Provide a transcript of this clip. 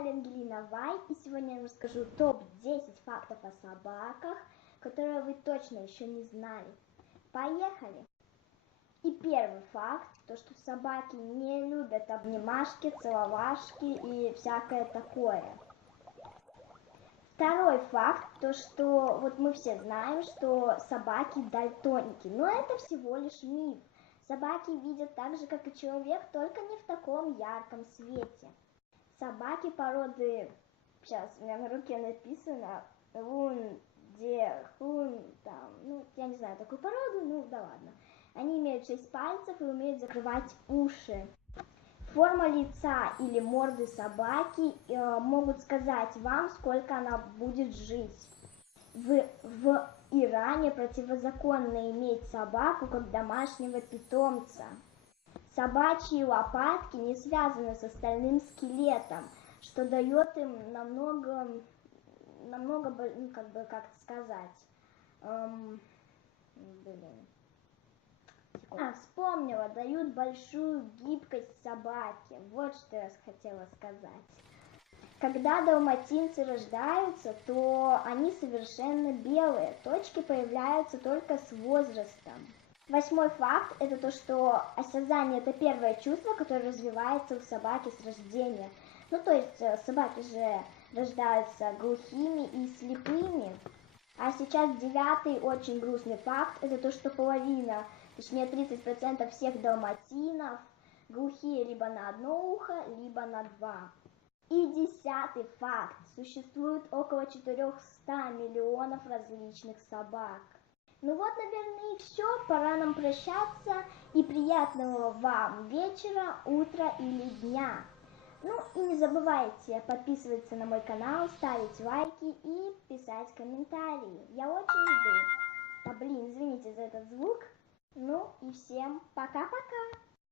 канале Ангелина Вай, и сегодня я расскажу топ-10 фактов о собаках, которые вы точно еще не знали. Поехали! И первый факт, то что собаки не любят обнимашки, целовашки и всякое такое. Второй факт, то что вот мы все знаем, что собаки дальтоники, но это всего лишь миф. Собаки видят так же, как и человек, только не в таком ярком свете. Собаки породы, сейчас у меня на руке написано, я не знаю такую породу, ну да ладно. Они имеют 6 пальцев и умеют закрывать уши. Форма лица или морды собаки могут сказать вам, сколько она будет жить. В Иране противозаконно иметь собаку как домашнего питомца. Собачьи лопатки не связаны с остальным скелетом, что дает им намного, вспомнила, дают большую гибкость собаке. Вот что я хотела сказать. Когда далматинцы рождаются, то они совершенно белые, точки появляются только с возрастом. 8-й факт – это то, что осязание – это первое чувство, которое развивается у собаки с рождения. Ну, то есть собаки же рождаются глухими и слепыми. А сейчас 9-й очень грустный факт – это то, что половина, точнее 30% всех далматинов глухие либо на одно ухо, либо на два. И 10-й факт – существует около 400 миллионов различных собак. Ну вот, наверное, и все. Пора нам прощаться. И приятного вам вечера, утра или дня. Ну и не забывайте подписываться на мой канал, ставить лайки и писать комментарии. Я очень жду. Да блин, извините за этот звук. Ну и всем пока-пока.